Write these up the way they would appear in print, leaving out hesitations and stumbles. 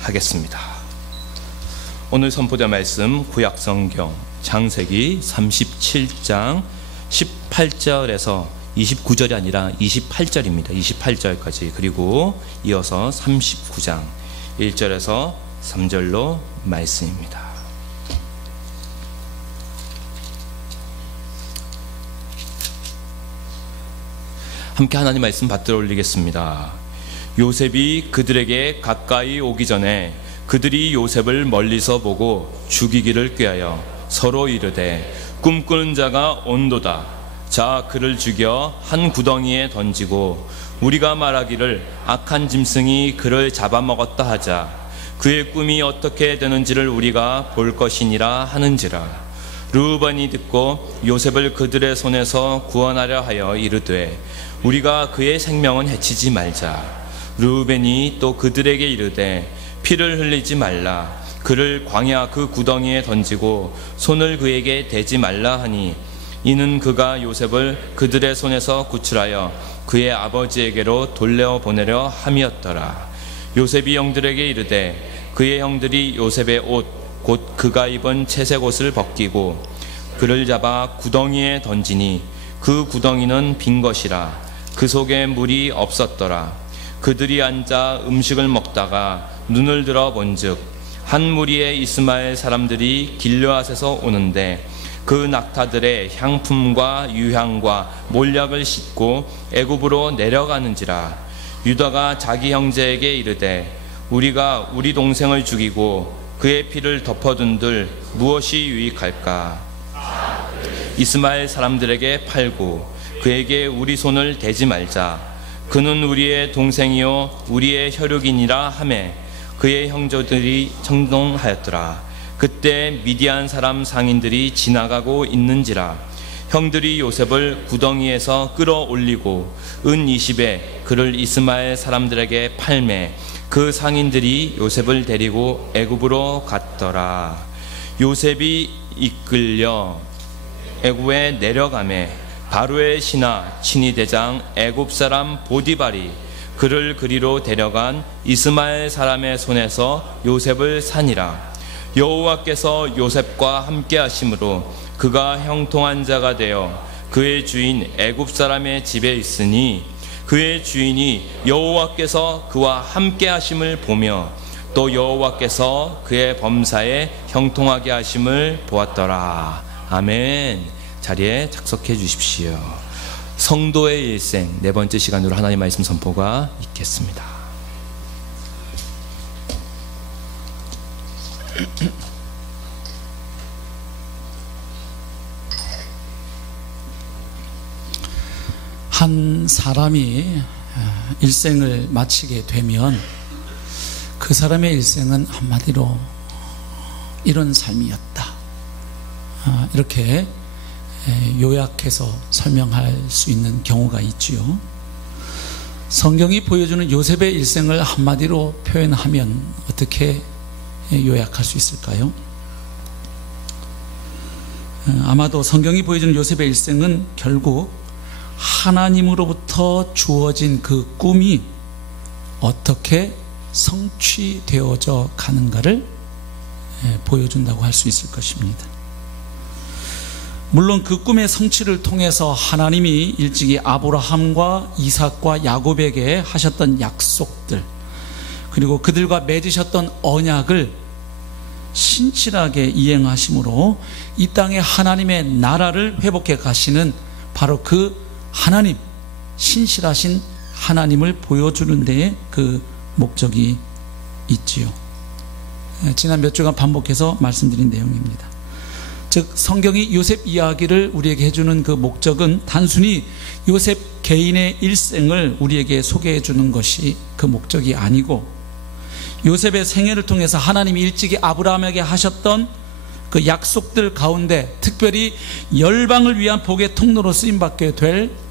하겠습니다. 오늘 선포될 말씀 구약성경 창세기 37장 18절에서 29절이 아니라 28절입니다. 28절까지, 그리고 이어서 39장 1절에서 3절로 말씀입니다. 함께 하나님 말씀 받들어 올리겠습니다. 요셉이 그들에게 가까이 오기 전에 그들이 요셉을 멀리서 보고 죽이기를 꾀하여 서로 이르되 꿈꾸는 자가 온도다. 자, 그를 죽여 한 구덩이에 던지고 우리가 말하기를 악한 짐승이 그를 잡아먹었다 하자. 그의 꿈이 어떻게 되는지를 우리가 볼 것이니라 하는지라. 르우벤이 듣고 요셉을 그들의 손에서 구원하려 하여 이르되 우리가 그의 생명은 해치지 말자. 르우벤이 또 그들에게 이르되 피를 흘리지 말라. 그를 광야 그 구덩이에 던지고 손을 그에게 대지 말라 하니, 이는 그가 요셉을 그들의 손에서 구출하여 그의 아버지에게로 돌려 보내려 함이었더라. 요셉이 형들에게 이르되 그의 형들이 요셉의 옷 곧 그가 입은 채색 옷을 벗기고 그를 잡아 구덩이에 던지니 그 구덩이는 빈 것이라. 그 속에 물이 없었더라. 그들이 앉아 음식을 먹다가 눈을 들어 본즉 한 무리의 이스마엘 사람들이 길르앗에서 오는데 그 낙타들의 향품과 유향과 몰약을 싣고 애굽으로 내려가는지라. 유다가 자기 형제에게 이르되 우리가 우리 동생을 죽이고 그의 피를 덮어둔들 무엇이 유익할까? 이스마엘 사람들에게 팔고 그에게 우리 손을 대지 말자. 그는 우리의 동생이요 우리의 혈육이니라 하매 그의 형제들이 청동하였더라. 그때 미디안 사람 상인들이 지나가고 있는지라. 형들이 요셉을 구덩이에서 끌어올리고 은 20에 그를 이스마엘 사람들에게 팔매 그 상인들이 요셉을 데리고 애굽으로 갔더라. 요셉이 이끌려 애굽에 내려가매 바로의 신하 친위 대장 애굽 사람 보디발이 그를 그리로 데려간 이스마엘 사람의 손에서 요셉을 산이라. 여호와께서 요셉과 함께 하심으로 그가 형통한 자가 되어 그의 주인 애굽 사람의 집에 있으니 그의 주인이 여호와께서 그와 함께 하심을 보며 또 여호와께서 그의 범사에 형통하게 하심을 보았더라. 아멘. 자리에 착석해 주십시오. 성도의 일생 네 번째 시간으로 하나님 말씀 선포가 있겠습니다. 한 사람이 일생을 마치게 되면 그 사람의 일생은 한마디로 이런 삶이었다, 이렇게 요약해서 설명할 수 있는 경우가 있지요. 성경이 보여주는 요셉의 일생을 한마디로 표현하면 어떻게 요약할 수 있을까요? 아마도 성경이 보여주는 요셉의 일생은 결국 하나님으로부터 주어진 그 꿈이 어떻게 성취되어져 가는가를 보여준다고 할 수 있을 것입니다. 물론 그 꿈의 성취를 통해서 하나님이 일찍이 아브라함과 이삭과 야곱에게 하셨던 약속들, 그리고 그들과 맺으셨던 언약을 신실하게 이행하심으로 이 땅에 하나님의 나라를 회복해 가시는 바로 그 하나님, 신실하신 하나님을 보여주는 데에 그 목적이 있지요. 지난 몇 주간 반복해서 말씀드린 내용입니다. 즉 성경이 요셉 이야기를 우리에게 해주는 그 목적은 단순히 요셉 개인의 일생을 우리에게 소개해 주는 것이 그 목적이 아니고, 요셉의 생애를 통해서 하나님이 일찍이 아브라함에게 하셨던 그 약속들 가운데 특별히 열방을 위한 복의 통로로 쓰임받게 될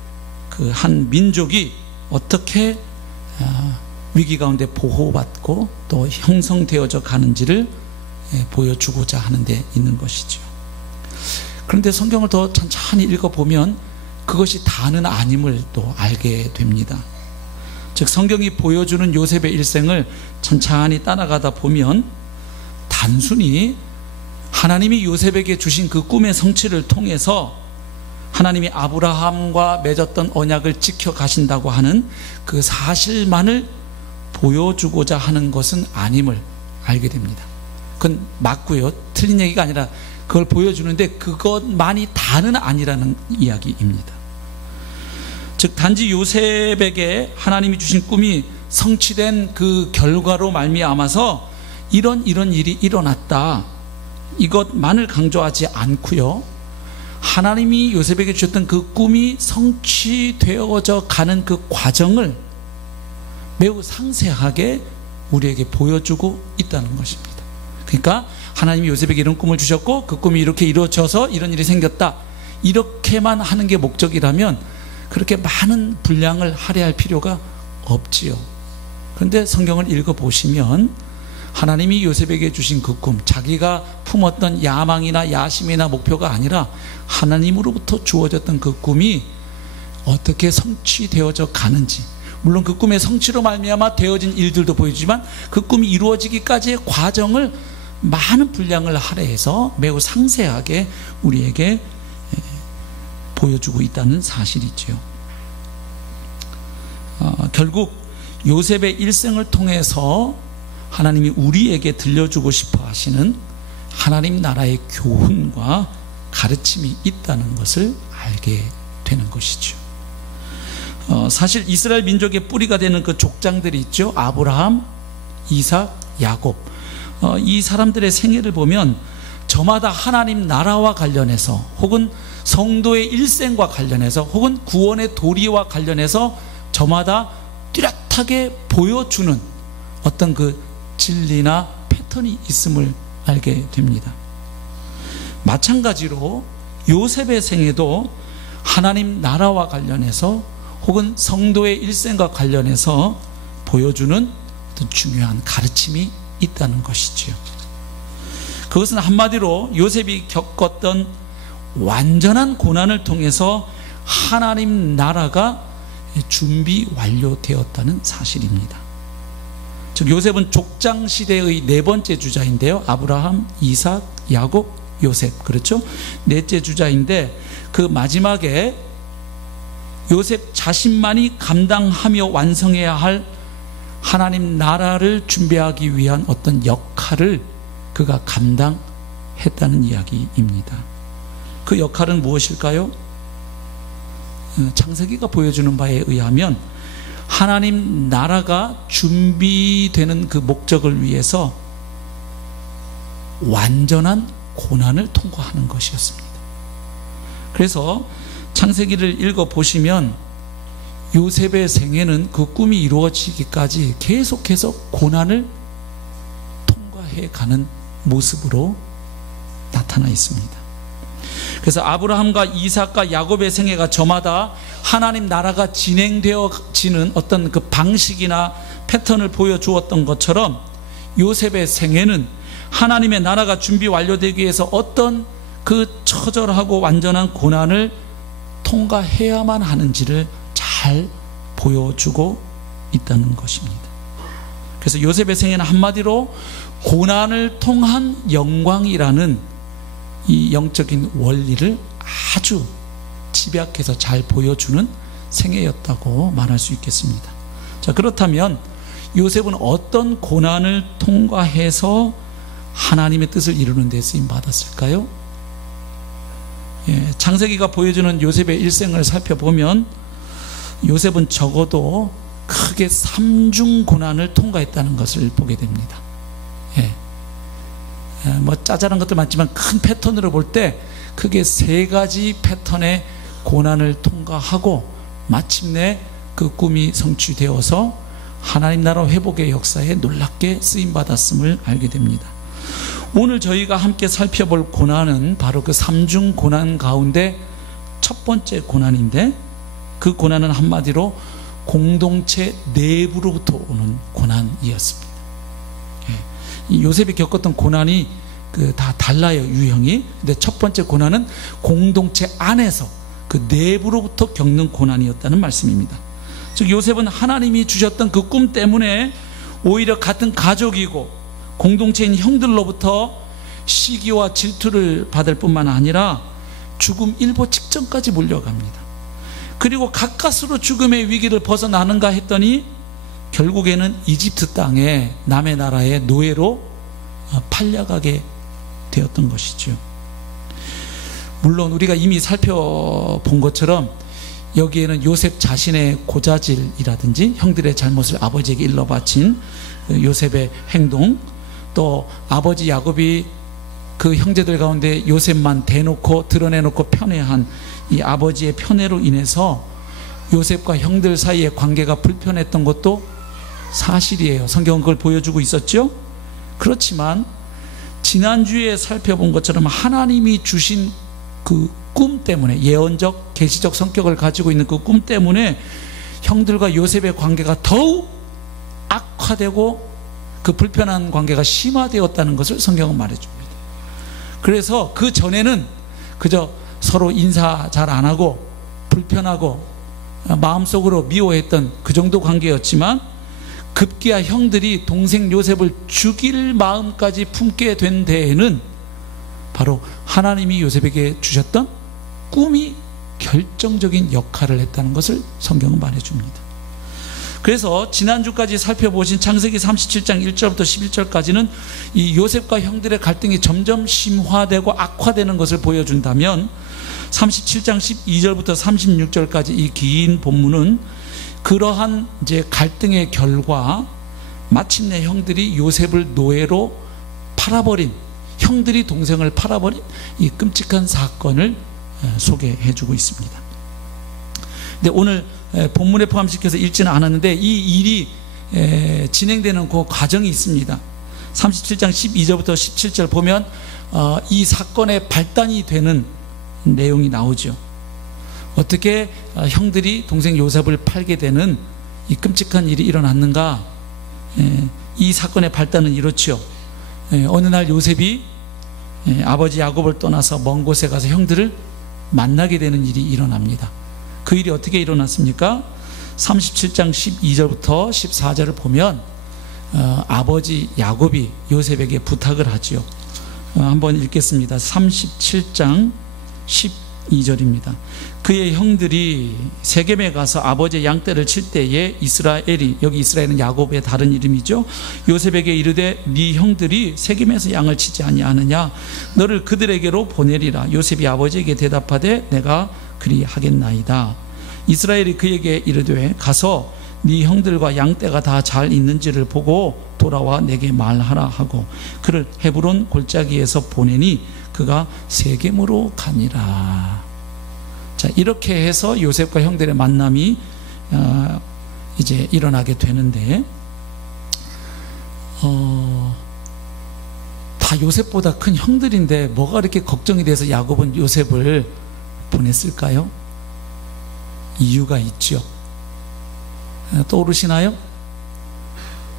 그 한 민족이 어떻게 위기 가운데 보호받고 또 형성되어져 가는지를 보여주고자 하는 데 있는 것이죠. 그런데 성경을 더 천천히 읽어보면 그것이 다는 아님을 또 알게 됩니다. 즉 성경이 보여주는 요셉의 일생을 천천히 따라가다 보면 단순히 하나님이 요셉에게 주신 그 꿈의 성취를 통해서 하나님이 아브라함과 맺었던 언약을 지켜가신다고 하는 그 사실만을 보여주고자 하는 것은 아님을 알게 됩니다. 그건 맞고요, 틀린 얘기가 아니라 그걸 보여주는데 그것만이 다는 아니라는 이야기입니다. 즉 단지 요셉에게 하나님이 주신 꿈이 성취된 그 결과로 말미암아서 이런 일이 일어났다, 이것만을 강조하지 않고요, 하나님이 요셉에게 주셨던 그 꿈이 성취되어져 가는 그 과정을 매우 상세하게 우리에게 보여주고 있다는 것입니다. 그러니까 하나님이 요셉에게 이런 꿈을 주셨고 그 꿈이 이렇게 이루어져서 이런 일이 생겼다, 이렇게만 하는 게 목적이라면 그렇게 많은 분량을 할애할 필요가 없지요. 그런데 성경을 읽어보시면 하나님이 요셉에게 주신 그 꿈, 자기가 품었던 야망이나 야심이나 목표가 아니라 하나님으로부터 주어졌던 그 꿈이 어떻게 성취되어져 가는지, 물론 그 꿈의 성취로 말미암아 되어진 일들도 보여주지만 그 꿈이 이루어지기까지의 과정을 많은 분량을 할애해서 매우 상세하게 우리에게 보여주고 있다는 사실이지요. 결국 요셉의 일생을 통해서 하나님이 우리에게 들려주고 싶어 하시는 하나님 나라의 교훈과 가르침이 있다는 것을 알게 되는 것이죠. 사실 이스라엘 민족의 뿌리가 되는 그 족장들이 있죠. 아브라함, 이삭, 야곱. 이 사람들의 생애를 보면 저마다 하나님 나라와 관련해서 혹은 성도의 일생과 관련해서 혹은 구원의 도리와 관련해서 저마다 뚜렷하게 보여주는 어떤 그 진리나 패턴이 있음을 알게 됩니다. 마찬가지로 요셉의 생애도 하나님 나라와 관련해서 혹은 성도의 일생과 관련해서 보여주는 어떤 중요한 가르침이 있다는 것이지요. 그것은 한마디로 요셉이 겪었던 완전한 고난을 통해서 하나님 나라가 준비 완료되었다는 사실입니다. 즉 요셉은 족장 시대의 네 번째 주자인데요, 아브라함, 이삭, 야곱, 요셉, 그렇죠? 넷째 주자인데 그 마지막에 요셉 자신만이 감당하며 완성해야 할 하나님 나라를 준비하기 위한 어떤 역할을 그가 감당했다는 이야기입니다. 그 역할은 무엇일까요? 창세기가 보여주는 바에 의하면 하나님 나라가 준비되는 그 목적을 위해서 완전한 고난을 통과하는 것이었습니다. 그래서 창세기를 읽어보시면 요셉의 생애는 그 꿈이 이루어지기까지 계속해서 고난을 통과해 가는 모습으로 나타나 있습니다. 그래서 아브라함과 이삭과 야곱의 생애가 저마다 하나님 나라가 진행되어지는 어떤 그 방식이나 패턴을 보여주었던 것처럼 요셉의 생애는 하나님의 나라가 준비 완료되기 위해서 어떤 그 처절하고 완전한 고난을 통과해야만 하는지를 잘 보여주고 있다는 것입니다. 그래서 요셉의 생애는 한마디로 고난을 통한 영광이라는 이 영적인 원리를 아주 집약해서 잘 보여주는 생애였다고 말할 수 있겠습니다. 자, 그렇다면 요셉은 어떤 고난을 통과해서 하나님의 뜻을 이루는 데 쓰임 받았을까요? 창세기가 보여주는 요셉의 일생을 살펴보면 요셉은 적어도 크게 3중 고난을 통과했다는 것을 보게 됩니다. 뭐 짜잘한 것도 많지만 큰 패턴으로 볼 때 크게 3가지 패턴의 고난을 통과하고 마침내 그 꿈이 성취되어서 하나님 나라 회복의 역사에 놀랍게 쓰임받았음을 알게 됩니다. 오늘 저희가 함께 살펴볼 고난은 바로 그 3중 고난 가운데 첫 번째 고난인데, 그 고난은 한마디로 공동체 내부로부터 오는 고난이었습니다. 이 요셉이 겪었던 고난이 다 달라요, 유형이. 근데 첫 번째 고난은 공동체 안에서 그 내부로부터 겪는 고난이었다는 말씀입니다. 즉 요셉은 하나님이 주셨던 그 꿈 때문에 오히려 같은 가족이고 공동체인 형들로부터 시기와 질투를 받을 뿐만 아니라 죽음 일보 직전까지 몰려갑니다. 그리고 가까스로 죽음의 위기를 벗어나는가 했더니 결국에는 이집트 땅에 남의 나라의 노예로 팔려가게 되었던 것이죠. 물론 우리가 이미 살펴본 것처럼 여기에는 요셉 자신의 고자질이라든지 형들의 잘못을 아버지에게 일러바친 요셉의 행동, 또 아버지 야곱이 그 형제들 가운데 요셉만 대놓고 드러내놓고 편애한 이 아버지의 편애로 인해서 요셉과 형들 사이의 관계가 불편했던 것도 사실이에요. 성경은 그걸 보여주고 있었죠. 그렇지만 지난주에 살펴본 것처럼 하나님이 주신 그 꿈 때문에, 예언적 계시적 성격을 가지고 있는 그 꿈 때문에 형들과 요셉의 관계가 더욱 악화되고 그 불편한 관계가 심화되었다는 것을 성경은 말해줍니다. 그래서 그 전에는 그저 서로 인사 잘 안 하고 불편하고 마음속으로 미워했던 그 정도 관계였지만 급기야 형들이 동생 요셉을 죽일 마음까지 품게 된 데에는 바로 하나님이 요셉에게 주셨던 꿈이 결정적인 역할을 했다는 것을 성경은 말해줍니다. 그래서 지난주까지 살펴보신 창세기 37장 1절부터 11절까지는 이 요셉과 형들의 갈등이 점점 심화되고 악화되는 것을 보여준다면 37장 12절부터 36절까지 이 긴 본문은 그러한 이제 갈등의 결과 마침내 형들이 요셉을 노예로 팔아버린, 형들이 동생을 팔아버린 이 끔찍한 사건을 소개해주고 있습니다. 근데 오늘 본문에 포함시켜서 읽지는 않았는데 이 일이 진행되는 그 과정이 있습니다. 37장 12절부터 17절 보면 이 사건의 발단이 되는 내용이 나오죠. 어떻게 형들이 동생 요셉을 팔게 되는 이 끔찍한 일이 일어났는가. 이 사건의 발단은 이렇죠. 어느 날 요셉이 아버지 야곱을 떠나서 먼 곳에 가서 형들을 만나게 되는 일이 일어납니다. 그 일이 어떻게 일어났습니까? 37장 12절부터 14절을 보면 아버지 야곱이 요셉에게 부탁을 하지요. 한번 읽겠습니다. 37장 12절입니다. 그의 형들이 세겜에 가서 아버지의 양떼를 칠 때에 이스라엘이, 여기 이스라엘은 야곱의 다른 이름이죠, 요셉에게 이르되 네 형들이 세겜에서 양을 치지 아니하느냐, 너를 그들에게로 보내리라. 요셉이 아버지에게 대답하되 내가 그리하겠나이다. 이스라엘이 그에게 이르되 가서 네 형들과 양떼가 다 잘 있는지를 보고 돌아와 내게 말하라 하고 그를 헤브론 골짜기에서 보내니 그가 세겜으로 가니라. 자, 이렇게 해서 요셉과 형들의 만남이 이제 일어나게 되는데 다 요셉보다 큰 형들인데 뭐가 이렇게 걱정이 돼서 야곱은 요셉을 보냈을까요? 이유가 있죠. 떠오르시나요?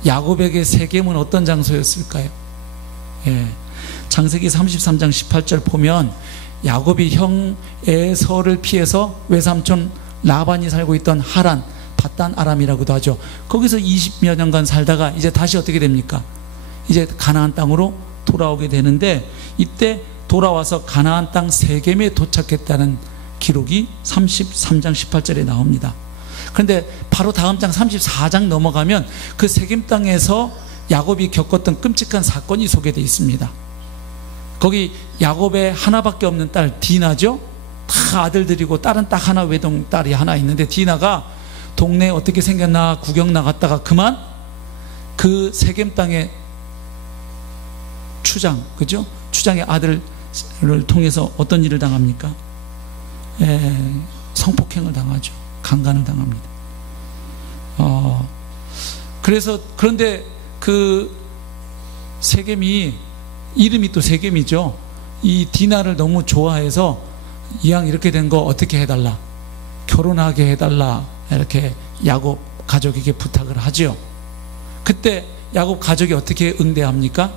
야곱에게 세겜은 어떤 장소였을까요? 창세기 33장 18절 보면 야곱이 형 에서를 피해서 외삼촌 라반이 살고 있던 하란, 밧단 아람이라고도 하죠. 거기서 20여 년간 살다가 이제 다시 어떻게 됩니까? 이제 가나안 땅으로 돌아오게 되는데 이때 돌아와서 가나안 땅 세겜에 도착했다는 기록이 33장 18절에 나옵니다. 그런데 바로 다음 장 34장 넘어가면 그 세겜 땅에서 야곱이 겪었던 끔찍한 사건이 소개되어 있습니다. 거기 야곱의 하나밖에 없는 딸 디나죠. 다 아들들이고 딸은 딱 하나, 외동딸이 하나 있는데 디나가 동네에 어떻게 생겼나 구경 나갔다가 그만 그 세겜 땅의 추장, 그죠? 추장의 아들을 통해서 어떤 일을 당합니까? 성폭행을 당하죠. 강간을 당합니다. 그런데 그 세겜이, 이름이 또 세겜이죠. 이 디나를 너무 좋아해서 이왕 이렇게 된 거 어떻게 해달라, 결혼하게 해달라, 이렇게 야곱 가족에게 부탁을 하죠. 그때 야곱 가족이 어떻게 응대합니까?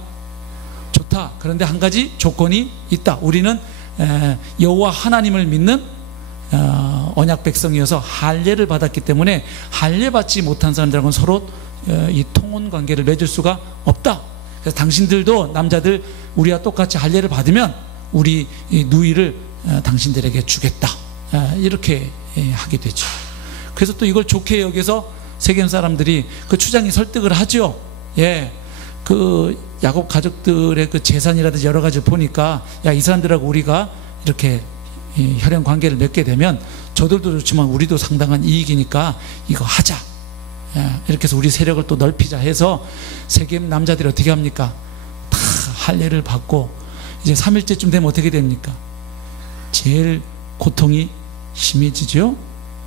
좋다. 그런데 한 가지 조건이 있다. 우리는 여호와 하나님을 믿는 언약 백성이어서 할례를 받았기 때문에 할례 받지 못한 사람들하고는 서로 이 통혼 관계를 맺을 수가 없다. 그래서 당신들도 남자들 우리와 똑같이 할례를 받으면 우리 이 누이를 당신들에게 주겠다. 이렇게 하게 되죠. 그래서 또 이걸 좋게 여기서 세겜 사람들이 그 추장이 설득을 하죠. 예, 그 야곱 가족들의 그 재산이라든지 여러 가지를 보니까 야, 이 사람들하고 우리가 이렇게 혈연 관계를 맺게 되면 저들도 좋지만 우리도 상당한 이익이니까 이거 하자. 이렇게 해서 우리 세력을 또 넓히자 해서 세겜 남자들이 어떻게 합니까? 다 할례를 받고 이제 3일째쯤 되면 어떻게 됩니까? 제일 고통이 심해지죠.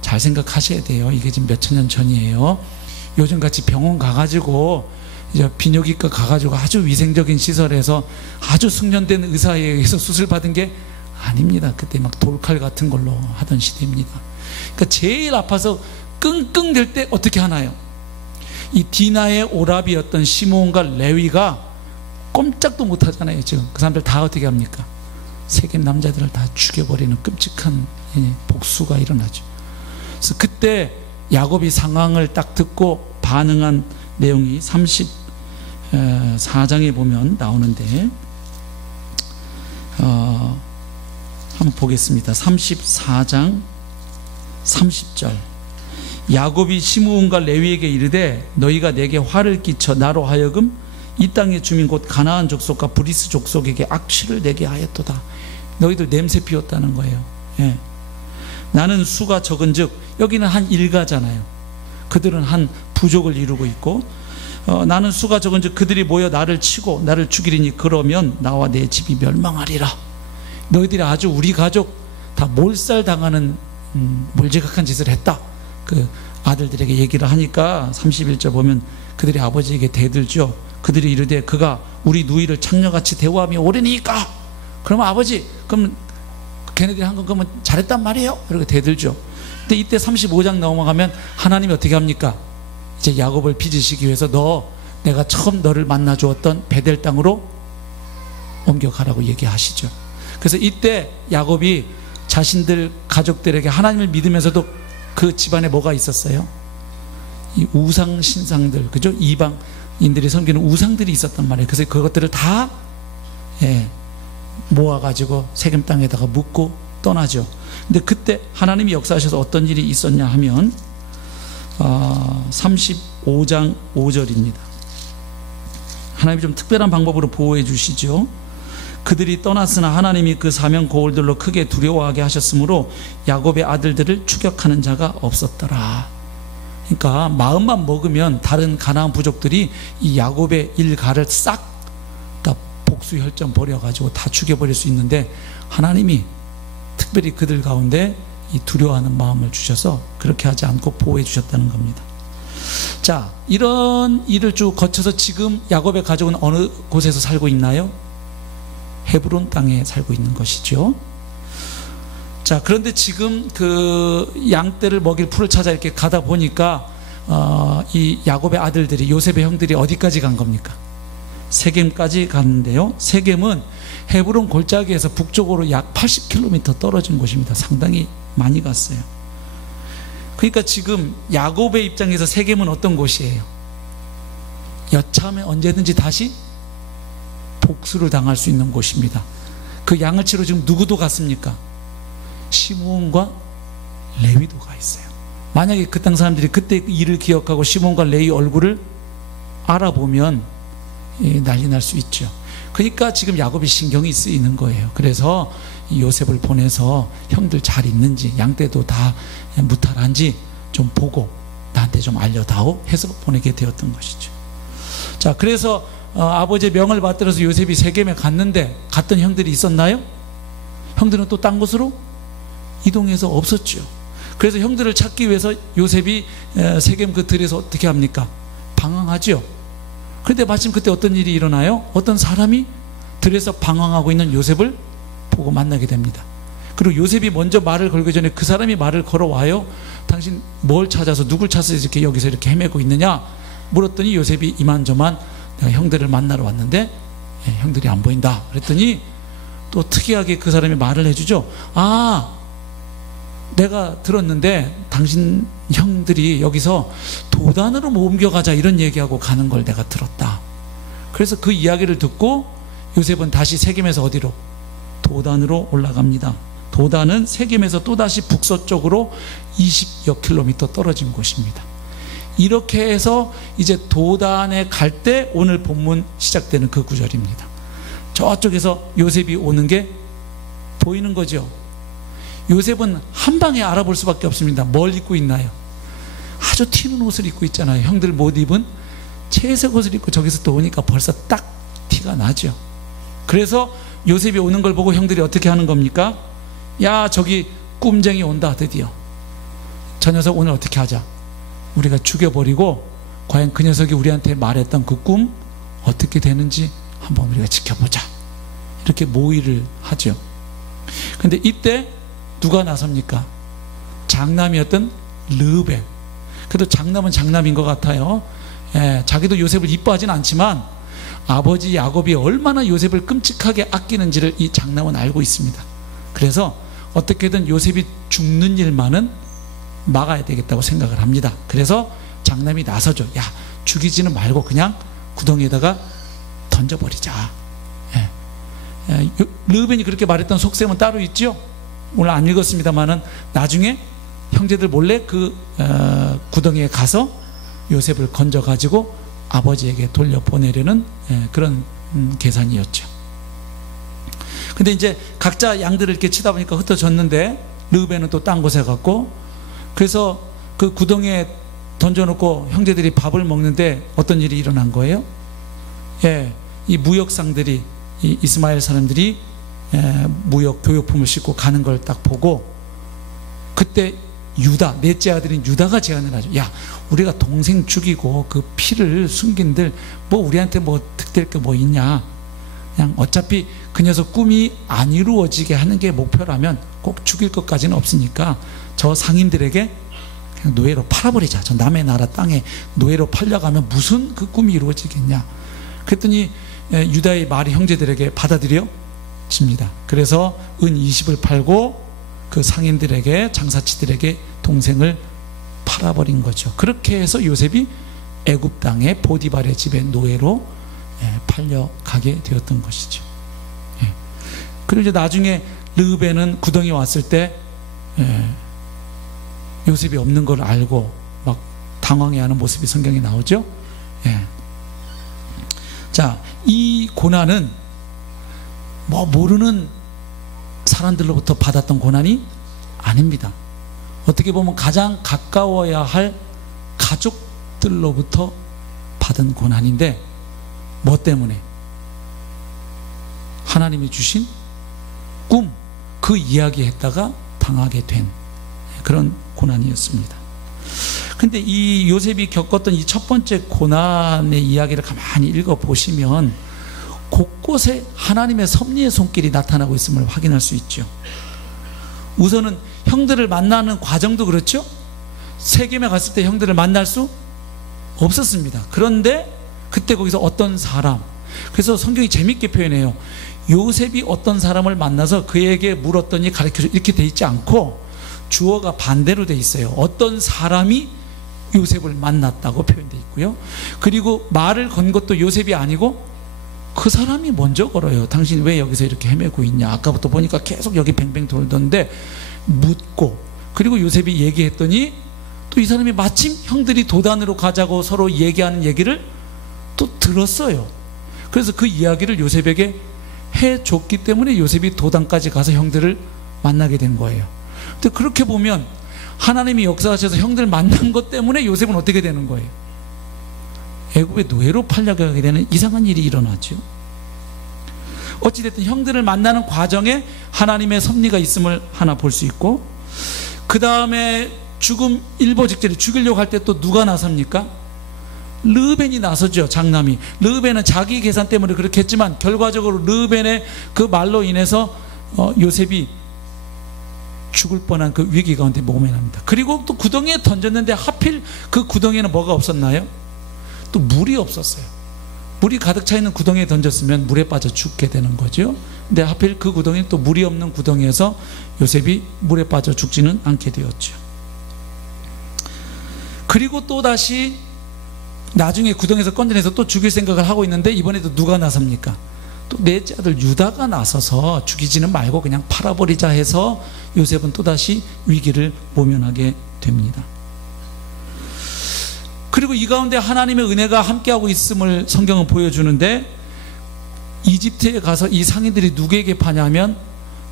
잘 생각하셔야 돼요. 이게 지금 몇천 년 전이에요. 요즘같이 병원 가가지고 이제 비뇨기과 가가지고 아주 위생적인 시설에서 아주 숙련된 의사에 의해서 수술 받은 게 아닙니다. 그때 막 돌칼 같은 걸로 하던 시대입니다. 그러니까 제일 아파서 끙끙댈 때 어떻게 하나요? 이 디나의 오라비였던 시므온과 레위가 꼼짝도 못 하잖아요. 지금 그 사람들 다 어떻게 합니까? 세겜 남자들을 다 죽여버리는 끔찍한 복수가 일어나죠. 그래서 그때 야곱이 상황을 딱 듣고 반응한 내용이 34장에 보면 나오는데 한번 보겠습니다. 34장 30절. 야곱이 시므온과 레위에게 이르되 너희가 내게 화를 끼쳐 나로 하여금 이 땅의 주민 곧 가나안 족속과 브리스 족속에게 악취를 내게 하였도다. 너희들 냄새 피웠다는 거예요. 예. 나는 수가 적은즉 여기는 한 일가잖아요. 그들은 한 부족을 이루고 있고 나는 수가 적은즉 그들이 모여 나를 치고 나를 죽이리니 그러면 나와 내 집이 멸망하리라. 너희들이 아주 우리 가족 다 몰살당하는 몰지각한 짓을 했다. 그 아들들에게 얘기를 하니까 31절 보면 그들이 아버지에게 대들죠. 그들이 이르되 그가 우리 누이를 창녀같이 대우하며 오르니까 그러면 아버지 그럼 걔네들이 한 건 그러면 잘했단 말이에요. 이렇게 대들죠. 근데 이때 35장 넘어가면 하나님이 어떻게 합니까? 이제 야곱을 빚으시기 위해서 내가 처음 너를 만나 주었던 베델 땅으로 옮겨가라고 얘기하시죠. 그래서 이때 야곱이 자신들 가족들에게 하나님을 믿으면서도 그 집안에 뭐가 있었어요? 이 우상 신상들, 그죠? 이방인들이 섬기는 우상들이 있었단 말이에요. 그래서 그것들을 다 모아가지고 세겜 땅에다가 묻고 떠나죠. 근데 그때 하나님이 역사하셔서 어떤 일이 있었냐 하면 35장 5절입니다. 하나님이 좀 특별한 방법으로 보호해 주시죠. 그들이 떠났으나 하나님이 그 사명 고울들로 크게 두려워하게 하셨으므로 야곱의 아들들을 추격하는 자가 없었더라. 그러니까 마음만 먹으면 다른 가나안 부족들이 이 야곱의 일가를 싹 다 복수혈전 벌여가지고 다 죽여버릴 수 있는데 하나님이 특별히 그들 가운데 이 두려워하는 마음을 주셔서 그렇게 하지 않고 보호해 주셨다는 겁니다. 자, 이런 일을 쭉 거쳐서 지금 야곱의 가족은 어느 곳에서 살고 있나요? 헤브론 땅에 살고 있는 것이죠. 자, 그런데 지금 그 양떼를 먹일 풀을 찾아 이렇게 가다 보니까 이 야곱의 아들들이 요셉의 형들이 어디까지 간 겁니까? 세겜까지 갔는데요. 세겜은 헤브론 골짜기에서 북쪽으로 약 80km 떨어진 곳입니다. 상당히 많이 갔어요. 그러니까 지금 야곱의 입장에서 세겜은 어떤 곳이에요? 여차하면 언제든지 다시 복수를 당할 수 있는 곳입니다. 그 양을 치러 지금 누구도 갔습니까? 시므온과 레위도 가 있어요. 만약에 그 땅 사람들이 그때 일을 기억하고 시므온과 레위 얼굴을 알아보면 난리 날 수 있죠. 그러니까 지금 야곱이 신경이 쓰이는 거예요. 그래서 요셉을 보내서 형들 잘 있는지 양떼도 다 무탈한지 좀 보고 나한테 좀 알려다오 해서 보내게 되었던 것이죠. 자, 그래서 아버지의 명을 받들어서 요셉이 세겜에 갔는데 갔던 형들이 있었나요? 형들은 또 딴 곳으로 이동해서 없었죠. 그래서 형들을 찾기 위해서 요셉이 세겜 그 들에서 어떻게 합니까? 방황하죠. 그런데 마침 그때 어떤 일이 일어나요? 어떤 사람이 들에서 방황하고 있는 요셉을 보고 만나게 됩니다. 그리고 요셉이 먼저 말을 걸기 전에 그 사람이 말을 걸어와요. 당신 뭘 찾아서 누굴 찾아서 이렇게 여기서 이렇게 헤매고 있느냐 물었더니 요셉이 이만저만 내가 형들을 만나러 왔는데 형들이 안 보인다 그랬더니 또 특이하게 그 사람이 말을 해주죠. 내가 들었는데 당신 형들이 여기서 도단으로 뭐 옮겨가자 이런 얘기하고 가는 걸 내가 들었다. 그래서 그 이야기를 듣고 요셉은 다시 세겜에서 어디로? 도단으로 올라갑니다. 도단은 세겜에서 또다시 북서쪽으로 20여 킬로미터 떨어진 곳입니다. 이렇게 해서 이제 도단에 갈 때 오늘 본문 시작되는 그 구절입니다. 저쪽에서 요셉이 오는 게 보이는 거죠. 요셉은 한 방에 알아볼 수밖에 없습니다. 뭘 입고 있나요? 아주 튀는 옷을 입고 있잖아요. 형들 못 입은 채색 옷을 입고 저기서 또 오니까 벌써 딱 티가 나죠. 그래서 요셉이 오는 걸 보고 형들이 어떻게 하는 겁니까? 야, 저기 꿈쟁이 온다. 드디어 저 녀석 오늘 어떻게 하자. 우리가 죽여버리고 과연 그 녀석이 우리한테 말했던 그 꿈 어떻게 되는지 한번 우리가 지켜보자. 이렇게 모의를 하죠. 근데 이때 누가 나섭니까? 장남이었던 르우벤. 그래도 장남은 장남인 것 같아요. 자기도 요셉을 이뻐하진 않지만 아버지 야곱이 얼마나 요셉을 끔찍하게 아끼는지를 이 장남은 알고 있습니다. 그래서 어떻게든 요셉이 죽는 일만은 막아야 되겠다고 생각을 합니다. 그래서 장남이 나서죠. 야, 죽이지는 말고 그냥 구덩이에다가 던져버리자. 르우벤이 그렇게 말했던 속셈은 따로 있죠. 오늘 안 읽었습니다만은 나중에 형제들 몰래 그 구덩이에 가서 요셉을 건져가지고 아버지에게 돌려보내려는 그런 계산이었죠. 근데 이제 각자 양들을 이렇게 치다 보니까 흩어졌는데 르우벤은 또 딴 곳에 갔고, 그래서 그 구덩이에 던져놓고 형제들이 밥을 먹는데 어떤 일이 일어난 거예요? 이 무역상들이, 이 이스마엘 사람들이 무역 교육품을 싣고 가는 걸 딱 보고, 그때 유다, 넷째 아들인 유다가 제안을 하죠. 야, 우리가 동생 죽이고 그 피를 숨긴들 뭐 우리한테 뭐 득될 게 뭐 있냐. 그냥 어차피 그 녀석 꿈이 안 이루어지게 하는 게 목표라면 꼭 죽일 것까지는 없으니까 저 상인들에게 그냥 노예로 팔아버리자. 저 남의 나라 땅에 노예로 팔려가면 무슨 그 꿈이 이루어지겠냐. 그랬더니 유다의 말이 형제들에게 받아들여집니다. 그래서 은 20을 팔고 그 상인들에게, 장사치들에게 동생을 팔아버린 거죠. 그렇게 해서 요셉이 애굽 땅의 보디발의 집에 노예로 팔려가게 되었던 것이죠. 그리고 이제 나중에 르우벤은 구덩이 왔을 때 요셉이 없는 걸 알고 막 당황해하는 모습이 성경에 나오죠. 자, 이 고난은 뭐 모르는 사람들로부터 받았던 고난이 아닙니다. 어떻게 보면 가장 가까워야 할 가족들로부터 받은 고난인데, 뭐 때문에? 하나님이 주신 꿈, 그 이야기 했다가 당하게 된 그런 고난이었습니다. 근데 이 요셉이 겪었던 이 첫 번째 고난의 이야기를 가만히 읽어보시면 곳곳에 하나님의 섭리의 손길이 나타나고 있음을 확인할 수 있죠. 우선은 형들을 만나는 과정도 그렇죠. 세겜에 갔을 때 형들을 만날 수 없었습니다. 그런데 그때 거기서 어떤 사람, 그래서 성경이 재밌게 표현해요. 요셉이 어떤 사람을 만나서 그에게 물었더니 가르쳐줘, 이렇게 돼 있지 않고 주어가 반대로 돼 있어요. 어떤 사람이 요셉을 만났다고 표현돼 있고요. 그리고 말을 건 것도 요셉이 아니고 그 사람이 먼저 걸어요. 당신 왜 여기서 이렇게 헤매고 있냐. 아까부터 보니까 계속 여기 뱅뱅 돌던데 묻고, 그리고 요셉이 얘기했더니 또 이 사람이 마침 형들이 도단으로 가자고 서로 얘기하는 얘기를 또 들었어요. 그래서 그 이야기를 요셉에게 해줬기 때문에 요셉이 도단까지 가서 형들을 만나게 된 거예요. 근데 그렇게 보면 하나님이 역사하셔서 형들 만난 것 때문에 요셉은 어떻게 되는 거예요? 애굽의 노예로 팔려가게 되는 이상한 일이 일어나죠. 어찌됐든 형들을 만나는 과정에 하나님의 섭리가 있음을 하나 볼 수 있고, 그 다음에 죽음 일보 직전에 죽이려고 할 때 또 누가 나섭니까? 르우벤이 나서죠. 장남이. 르우벤은 자기 계산 때문에 그렇게 했지만 결과적으로 르우벤의 그 말로 인해서 요셉이 죽을 뻔한 그 위기 가운데 모면합니다. 그리고 또 구덩이에 던졌는데 하필 그 구덩이에는 뭐가 없었나요? 또 물이 없었어요. 물이 가득 차 있는 구덩이에 던졌으면 물에 빠져 죽게 되는 거죠. 근데 하필 그 구덩이는 또 물이 없는 구덩이에서 요셉이 물에 빠져 죽지는 않게 되었죠. 그리고 또 다시 나중에 구덩이에서 건져내서 또 죽일 생각을 하고 있는데 이번에도 누가 나섭니까? 또 넷째 아들 유다가 나서서 죽이지는 말고 그냥 팔아버리자 해서 요셉은 또다시 위기를 모면하게 됩니다. 그리고 이 가운데 하나님의 은혜가 함께하고 있음을 성경은 보여주는데, 이집트에 가서 이 상인들이 누구에게 파냐면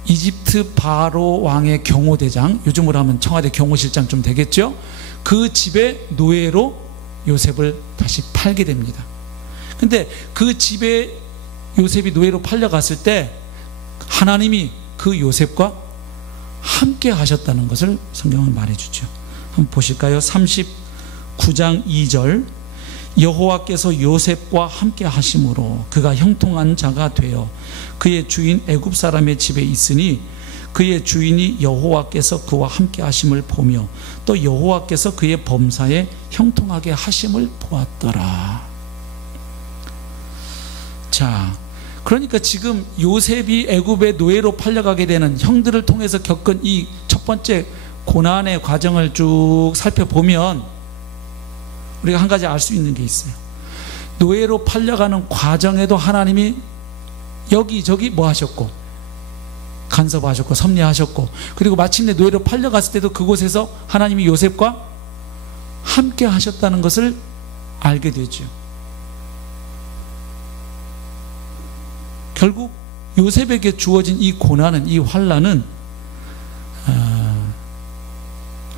이집트 바로 왕의 경호대장, 요즘으로 하면 청와대 경호실장 좀 되겠죠? 그 집에 노예로 요셉을 다시 팔게 됩니다. 근데 그 집에 요셉이 노예로 팔려갔을 때 하나님이 그 요셉과 함께 하셨다는 것을 성경은 말해주죠. 한번 보실까요? 39장 2절, 여호와께서 요셉과 함께 하심으로 그가 형통한 자가 되어 그의 주인 애굽 사람의 집에 있으니 그의 주인이 여호와께서 그와 함께 하심을 보며 또 여호와께서 그의 범사에 형통하게 하심을 보았더라. 자, 그러니까 지금 요셉이 애굽의 노예로 팔려가게 되는, 형들을 통해서 겪은 이 첫 번째 고난의 과정을 쭉 살펴보면 우리가 한 가지 알 수 있는 게 있어요. 노예로 팔려가는 과정에도 하나님이 여기저기 뭐 하셨고, 간섭하셨고 섭리하셨고, 그리고 마침내 노예로 팔려갔을 때도 그곳에서 하나님이 요셉과 함께 하셨다는 것을 알게 되죠. 결국 요셉에게 주어진 이 고난은, 이 환난은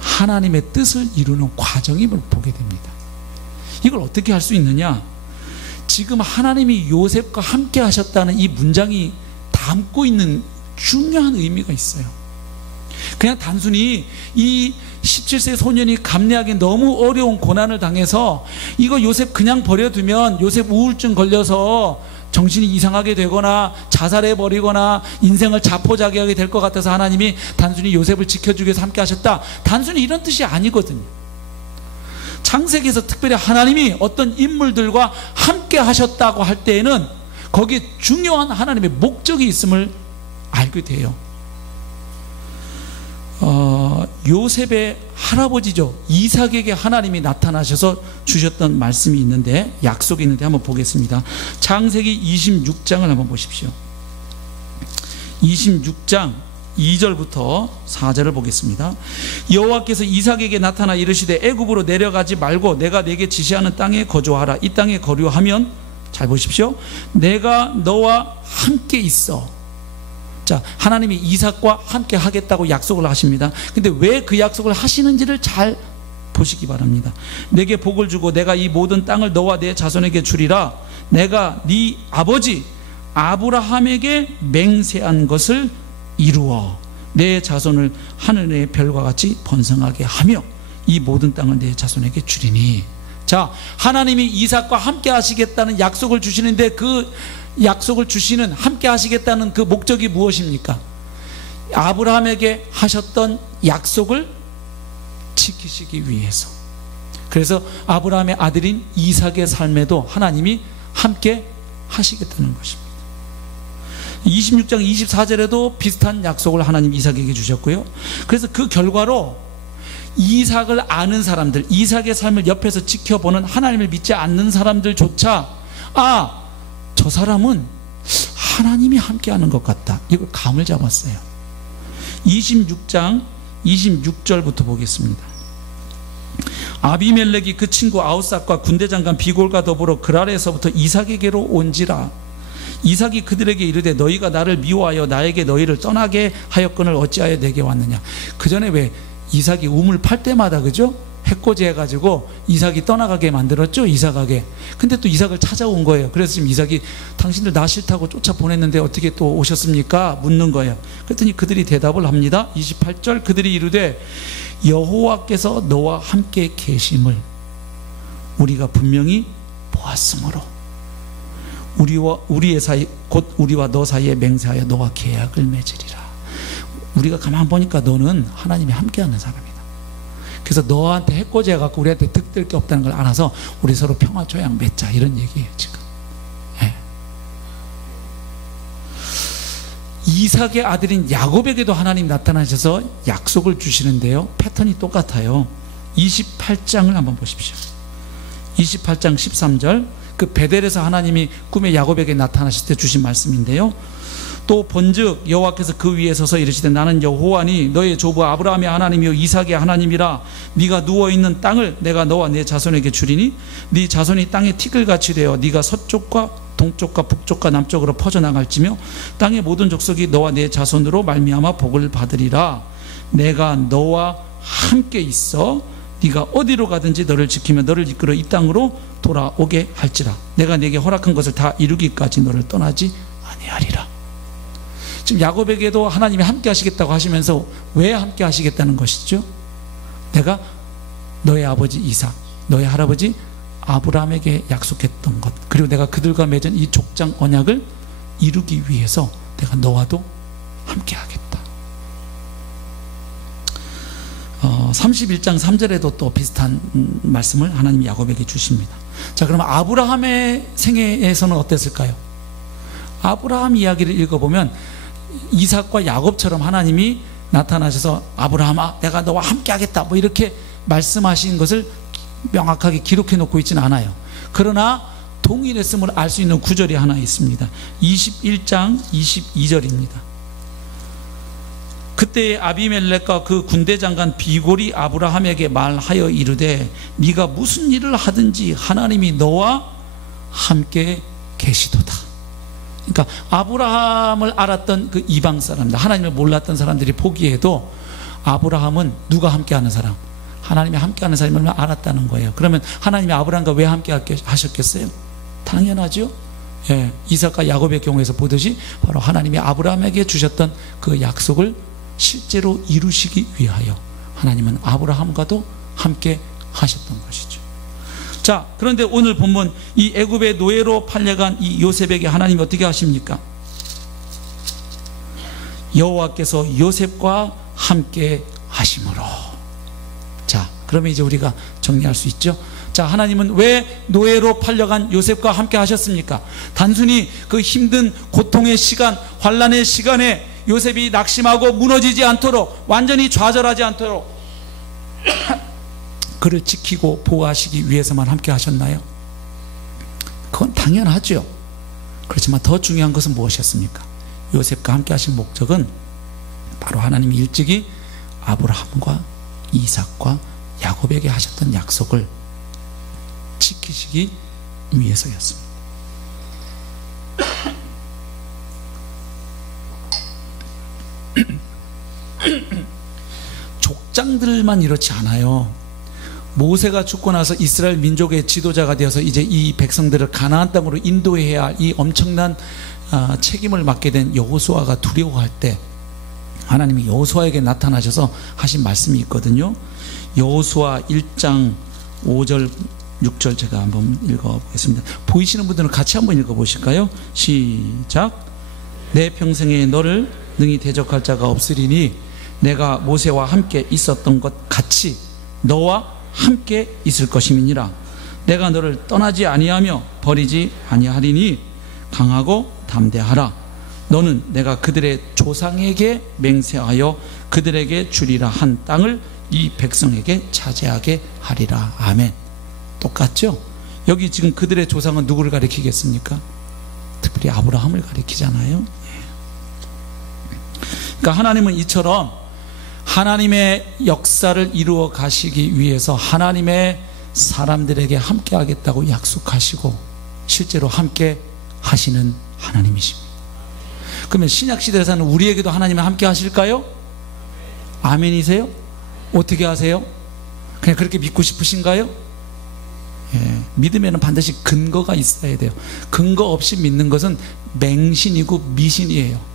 하나님의 뜻을 이루는 과정임을 보게 됩니다. 이걸 어떻게 할 수 있느냐? 지금 하나님이 요셉과 함께 하셨다는 이 문장이 담고 있는 중요한 의미가 있어요. 그냥 단순히 이 17세 소년이 감내하기 너무 어려운 고난을 당해서 이거 요셉 그냥 버려두면 요셉 우울증 걸려서 정신이 이상하게 되거나 자살해버리거나 인생을 자포자기하게 될 것 같아서 하나님이 단순히 요셉을 지켜주기 위해서 함께 하셨다, 단순히 이런 뜻이 아니거든요. 창세기에서 특별히 하나님이 어떤 인물들과 함께 하셨다고 할 때에는 거기에 중요한 하나님의 목적이 있음을 알게 돼요. 요셉의 할아버지죠, 이삭에게 하나님이 나타나셔서 주셨던 말씀이 있는데, 약속이 있는데 한번 보겠습니다. 창세기 26장을 한번 보십시오. 26장 2절부터 4절을 보겠습니다. 여호와께서 이삭에게 나타나 이르시되 애굽으로 내려가지 말고 내가 내게 지시하는 땅에 거주하라. 이 땅에 거류하면, 잘 보십시오, 내가 너와 함께 있어. 자, 하나님이 이삭과 함께 하겠다고 약속을 하십니다. 근데 왜 그 약속을 하시는지를 잘 보시기 바랍니다. 내게 복을 주고 내가 이 모든 땅을 너와 내 자손에게 주리라. 내가 네 아버지 아브라함에게 맹세한 것을 이루어 내 자손을 하늘의 별과 같이 번성하게 하며 이 모든 땅을 내 자손에게 주리니. 자, 하나님이 이삭과 함께 하시겠다는 약속을 주시는데 그 약속을 주시는, 함께 하시겠다는 그 목적이 무엇입니까? 아브라함에게 하셨던 약속을 지키시기 위해서. 그래서 아브라함의 아들인 이삭의 삶에도 하나님이 함께 하시겠다는 것입니다. 26장 24절에도 비슷한 약속을 하나님 이삭에게 주셨고요. 그래서 그 결과로 이삭을 아는 사람들, 이삭의 삶을 옆에서 지켜보는 하나님을 믿지 않는 사람들조차, 아, 저 사람은 하나님이 함께하는 것 같다, 이걸 감을 잡았어요. 26장 26절부터 보겠습니다. 아비멜렉이 그 친구 아우삭과 군대장관 비골과 더불어 그랄에서부터 이삭에게로 온지라. 이삭이 그들에게 이르되 너희가 나를 미워하여 나에게 너희를 떠나게 하였거늘 어찌하여 내게 왔느냐. 그 전에 왜 이삭이 우물 팔 때마다, 그죠? 해코지 해가지고 이삭이 떠나가게 만들었죠, 이삭에게. 근데 또 이삭을 찾아온 거예요. 그래서 지금 이삭이 당신들 나 싫다고 쫓아보냈는데 어떻게 또 오셨습니까? 묻는 거예요. 그랬더니 그들이 대답을 합니다. 28절, 그들이 이르되 여호와께서 너와 함께 계심을 우리가 분명히 보았으므로 우리의 사이, 곧 우리와 너 사이에 맹세하여 너와 계약을 맺으리라. 우리가 가만 보니까 너는 하나님이 함께하는 사람이다. 그래서 너한테 해코지 해갖고 우리한테 득될 게 없다는 걸 알아서 우리 서로 평화 조약 맺자, 이런 얘기예요 지금. 이삭의 아들인 야곱에게도 하나님 나타나셔서 약속을 주시는데요, 패턴이 똑같아요. 28장을 한번 보십시오. 28장 13절, 그 베델에서 하나님이 꿈에 야곱에게 나타나실 때 주신 말씀인데요, 또 본즉 여호와께서 그 위에 서서 이르시되 나는 여호와니 너의 조부 아브라함의 하나님이요 이삭의 하나님이라. 네가 누워있는 땅을 내가 너와 네 자손에게 주리니 네 자손이 땅에 티끌같이 되어 네가 서쪽과 동쪽과 북쪽과 남쪽으로 퍼져나갈지며 땅의 모든 족속이 너와 네 자손으로 말미암아 복을 받으리라. 내가 너와 함께 있어 네가 어디로 가든지 너를 지키며 너를 이끌어 이 땅으로 돌아오게 할지라. 내가 네게 허락한 것을 다 이루기까지 너를 떠나지 아니하리라. 지금 야곱에게도 하나님이 함께 하시겠다고 하시면서 왜 함께 하시겠다는 것이죠? 내가 너의 아버지 이삭, 너의 할아버지 아브라함에게 약속했던 것, 그리고 내가 그들과 맺은 이 족장 언약을 이루기 위해서 내가 너와도 함께 하겠다. 31장 3절에도 또 비슷한 말씀을 하나님이 야곱에게 주십니다. 자, 그러면 아브라함의 생애에서는 어땠을까요? 아브라함 이야기를 읽어보면 이삭과 야곱처럼 하나님이 나타나셔서 아브라함아 내가 너와 함께 하겠다 뭐 이렇게 말씀하신 것을 명확하게 기록해 놓고 있지는 않아요. 그러나 동일했음을 알 수 있는 구절이 하나 있습니다. 21장 22절입니다. 그때 아비멜렉과 그 군대 장관 비골이 아브라함에게 말하여 이르되 네가 무슨 일을 하든지 하나님이 너와 함께 계시도다. 그러니까 아브라함을 알았던 그 이방 사람들, 하나님을 몰랐던 사람들이 보기에도 아브라함은 누가 함께하는 사람? 하나님이 함께하는 사람을 알았다는 거예요. 그러면 하나님이 아브라함과 왜 함께 하셨겠어요? 당연하죠. 예, 이삭과 야곱의 경우에서 보듯이 바로 하나님이 아브라함에게 주셨던 그 약속을 실제로 이루시기 위하여 하나님은 아브라함과도 함께 하셨던 것이죠. 자, 그런데 오늘 본문 이 애굽의 노예로 팔려간 이 요셉에게 하나님이 어떻게 하십니까? 여호와께서 요셉과 함께 하심으로. 자, 그러면 이제 우리가 정리할 수 있죠. 자, 하나님은 왜 노예로 팔려간 요셉과 함께 하셨습니까? 단순히 그 힘든 고통의 시간, 환난의 시간에 요셉이 낙심하고 무너지지 않도록, 완전히 좌절하지 않도록 그를 지키고 보호하시기 위해서만 함께 하셨나요? 그건 당연하죠. 그렇지만 더 중요한 것은 무엇이었습니까? 요셉과 함께 하신 목적은 바로 하나님이 일찍이 아브라함과 이삭과 야곱에게 하셨던 약속을 지키시기 위해서였습니다. 족장들만 이렇지 않아요. 모세가 죽고 나서 이스라엘 민족의 지도자가 되어서 이제 이 백성들을 가나안 땅으로 인도해야 할 이 엄청난 책임을 맡게 된 여호수아가 두려워할 때 하나님이 여호수아에게 나타나셔서 하신 말씀이 있거든요. 여호수아 1장 5절 6절 제가 한번 읽어보겠습니다. 보이시는 분들은 같이 한번 읽어보실까요? 시작. 내 평생에 너를 능히 대적할 자가 없으리니 내가 모세와 함께 있었던 것 같이 너와 함께 있을 것임이니라. 내가 너를 떠나지 아니하며 버리지 아니하리니 강하고 담대하라. 너는 내가 그들의 조상에게 맹세하여 그들에게 주리라 한 땅을 이 백성에게 차지하게 하리라. 아멘. 똑같죠? 여기 지금 그들의 조상은 누구를 가리키겠습니까? 특별히 아브라함을 가리키잖아요. 그러니까 하나님은 이처럼 하나님의 역사를 이루어 가시기 위해서 하나님의 사람들에게 함께 하겠다고 약속하시고 실제로 함께 하시는 하나님이십니다. 그러면 신약시대에서는 우리에게도 하나님은 함께 하실까요? 아멘이세요? 어떻게 하세요? 그냥 그렇게 믿고 싶으신가요? 예, 믿으면 반드시 근거가 있어야 돼요. 근거 없이 믿는 것은 맹신이고 미신이에요.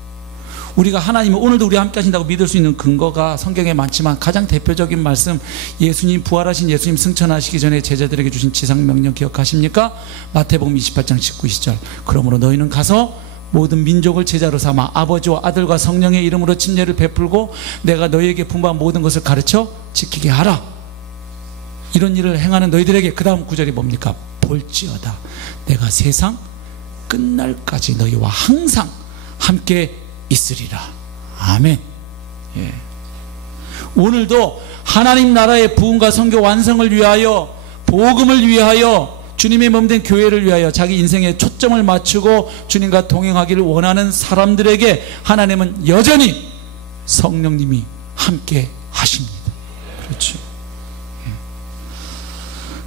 우리가 하나님이 오늘도 우리와 함께 하신다고 믿을 수 있는 근거가 성경에 많지만 가장 대표적인 말씀, 예수님 부활하신 예수님 승천하시기 전에 제자들에게 주신 지상명령 기억하십니까? 마태복음 28장 19절. 그러므로 너희는 가서 모든 민족을 제자로 삼아 아버지와 아들과 성령의 이름으로 침례를 베풀고 내가 너희에게 분부한 모든 것을 가르쳐 지키게 하라. 이런 일을 행하는 너희들에게 그 다음 구절이 뭡니까? 볼지어다 내가 세상 끝날까지 너희와 항상 함께 있으리라. 아멘. 예. 오늘도 하나님 나라의 부흥과 선교 완성을 위하여, 복음을 위하여, 주님의 몸된 교회를 위하여 자기 인생에 초점을 맞추고 주님과 동행하기를 원하는 사람들에게 하나님은 여전히 성령님이 함께 하십니다. 그렇죠.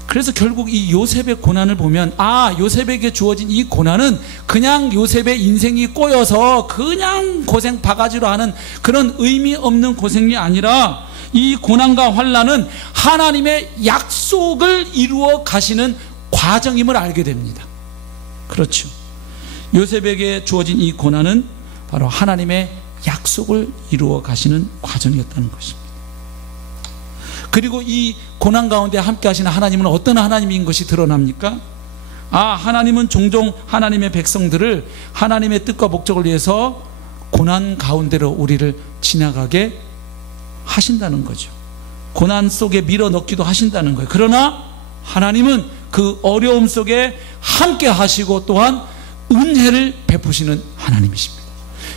그래서 결국 이 요셉의 고난을 보면, 요셉에게 주어진 이 고난은 그냥 요셉의 인생이 꼬여서 그냥 고생 바가지로 하는 그런 의미 없는 고생이 아니라, 이 고난과 환난은 하나님의 약속을 이루어 가시는 과정임을 알게 됩니다. 그렇죠. 요셉에게 주어진 이 고난은 바로 하나님의 약속을 이루어 가시는 과정이었다는 것입니다. 그리고 이 고난 가운데 함께 하시는 하나님은 어떤 하나님인 것이 드러납니까? 하나님은 종종 하나님의 백성들을 하나님의 뜻과 목적을 위해서 고난 가운데로 우리를 지나가게 하신다는 거죠. 고난 속에 밀어넣기도 하신다는 거예요. 그러나 하나님은 그 어려움 속에 함께 하시고 또한 은혜를 베푸시는 하나님이십니다.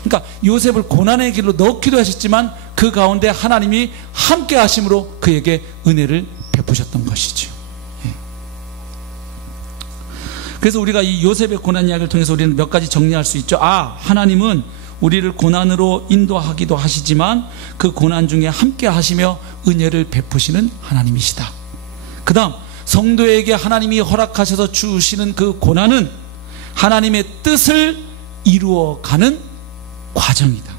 그러니까 요셉을 고난의 길로 넣기도 하셨지만 그 가운데 하나님이 함께 하심으로 그에게 은혜를 베푸셨던 것이죠. 그래서 우리가 이 요셉의 고난 이야기를 통해서 우리는 몇 가지 정리할 수 있죠. 하나님은 우리를 고난으로 인도하기도 하시지만 그 고난 중에 함께 하시며 은혜를 베푸시는 하나님이시다. 그 다음, 성도에게 하나님이 허락하셔서 주시는 그 고난은 하나님의 뜻을 이루어가는 과정이다.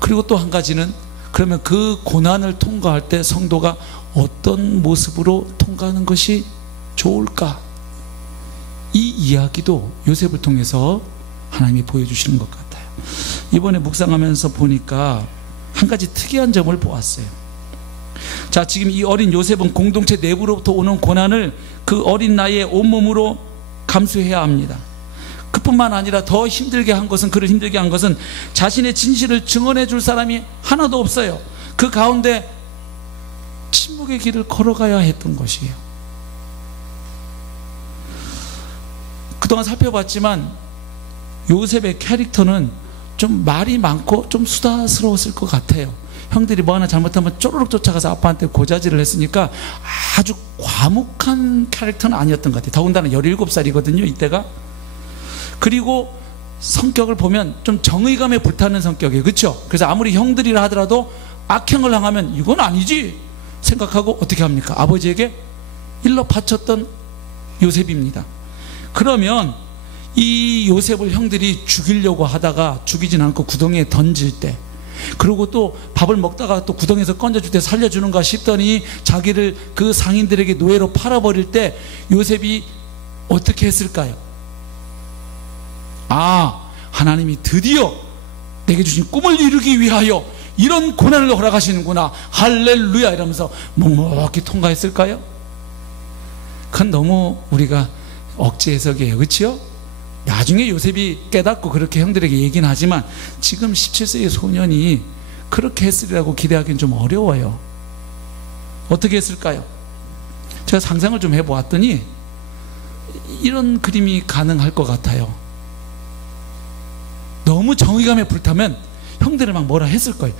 그리고 또 한 가지는, 그러면 그 고난을 통과할 때 성도가 어떤 모습으로 통과하는 것이 좋을까? 이 이야기도 요셉을 통해서 하나님이 보여주시는 것 같아요. 이번에 묵상하면서 보니까 한 가지 특이한 점을 보았어요. 자, 지금 이 어린 요셉은 공동체 내부로부터 오는 고난을 그 어린 나이에 온몸으로 감수해야 합니다. 그뿐만 아니라 더 힘들게 한 것은, 그를 힘들게 한 것은 자신의 진실을 증언해 줄 사람이 하나도 없어요. 그 가운데 침묵의 길을 걸어가야 했던 것이에요. 그동안 살펴봤지만 요셉의 캐릭터는 좀 말이 많고 좀 수다스러웠을 것 같아요. 형들이 뭐 하나 잘못하면 쪼르륵 쫓아가서 아빠한테 고자질을 했으니까 아주 과묵한 캐릭터는 아니었던 것 같아요. 더군다나 17살이거든요 이때가. 그리고 성격을 보면 좀 정의감에 불타는 성격이에요. 그렇죠? 그래서 아무리 형들이라 하더라도 악행을 당하면 이건 아니지 생각하고 어떻게 합니까? 아버지에게 일러 바쳤던 요셉입니다. 그러면 이 요셉을 형들이 죽이려고 하다가 죽이진 않고 구덩이에 던질 때, 그리고 또 밥을 먹다가 또 구덩이에서 건져줄 때 살려주는가 싶더니 자기를 그 상인들에게 노예로 팔아버릴 때 요셉이 어떻게 했을까요? 하나님이 드디어 내게 주신 꿈을 이루기 위하여 이런 고난을 허락하시는구나, 할렐루야 이러면서 묵묵히 통과했을까요? 그건 너무 우리가 억지 해석이에요. 그렇죠? 나중에 요셉이 깨닫고 그렇게 형들에게 얘기는 하지만 지금 17세의 소년이 그렇게 했으리라고 기대하기는 좀 어려워요. 어떻게 했을까요? 제가 상상을 좀 해보았더니 이런 그림이 가능할 것 같아요. 너무 정의감에 불타면 형들을 막 뭐라 했을 거예요.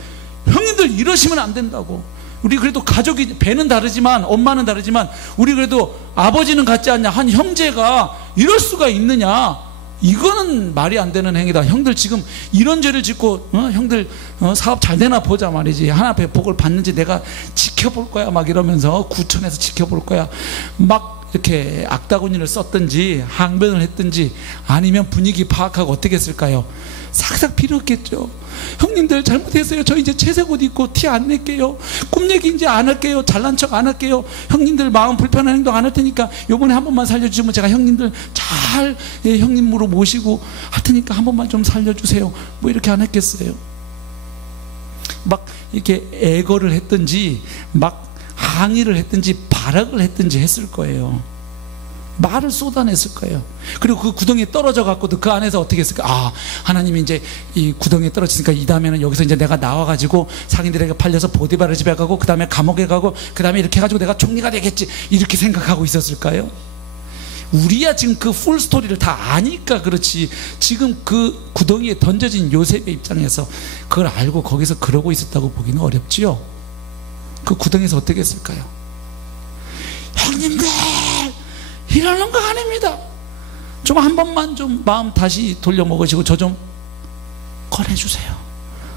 형님들 이러시면 안 된다고. 우리 그래도 가족이, 배는 다르지만 엄마는 다르지만 우리 그래도 아버지는 같지 않냐, 한 형제가 이럴 수가 있느냐, 이거는 말이 안 되는 행위다. 형들 지금 이런 죄를 짓고 형들 사업 잘 되나 보자 말이지, 하나님의 복을 받는지 내가 지켜볼 거야 막 이러면서 구천에서 지켜볼 거야 막 이렇게 악다구니를 썼든지 항변을 했든지 아니면 분위기 파악하고 어떻게 했을까요? 싹싹 빌었겠죠. 형님들 잘못했어요. 저 이제 채색 옷 입고 티 안 낼게요. 꿈 얘기 이제 안 할게요. 잘난 척 안 할게요. 형님들 마음 불편한 행동 안 할 테니까 요번에 한 번만 살려주시면 제가 형님들 잘 형님으로 모시고 할 테니까 한 번만 좀 살려주세요. 뭐 이렇게 안 했겠어요? 막 이렇게 애거를 했든지 막 항의를 했든지 발악을 했든지 했을 거예요. 말을 쏟아냈을 거예요. 그리고 그 구덩이에 떨어져 갖고도 그 안에서 어떻게 했을까? 하나님이 이제 이 구덩이에 떨어지니까 이 다음에는 여기서 이제 내가 나와가지고 상인들에게 팔려서 보디바르 집에 가고 그 다음에 감옥에 가고 그 다음에 이렇게 해가지고 내가 총리가 되겠지, 이렇게 생각하고 있었을까요? 우리야 지금 그 풀 스토리를 다 아니까 그렇지, 지금 그 구덩이에 던져진 요셉의 입장에서 그걸 알고 거기서 그러고 있었다고 보기는 어렵지요. 그 구덩이에서 어떻게 했을까요? 형님들, 이러는 거 아닙니다. 좀 한 번만 좀 마음 다시 돌려 먹으시고 저 좀 꺼내주세요.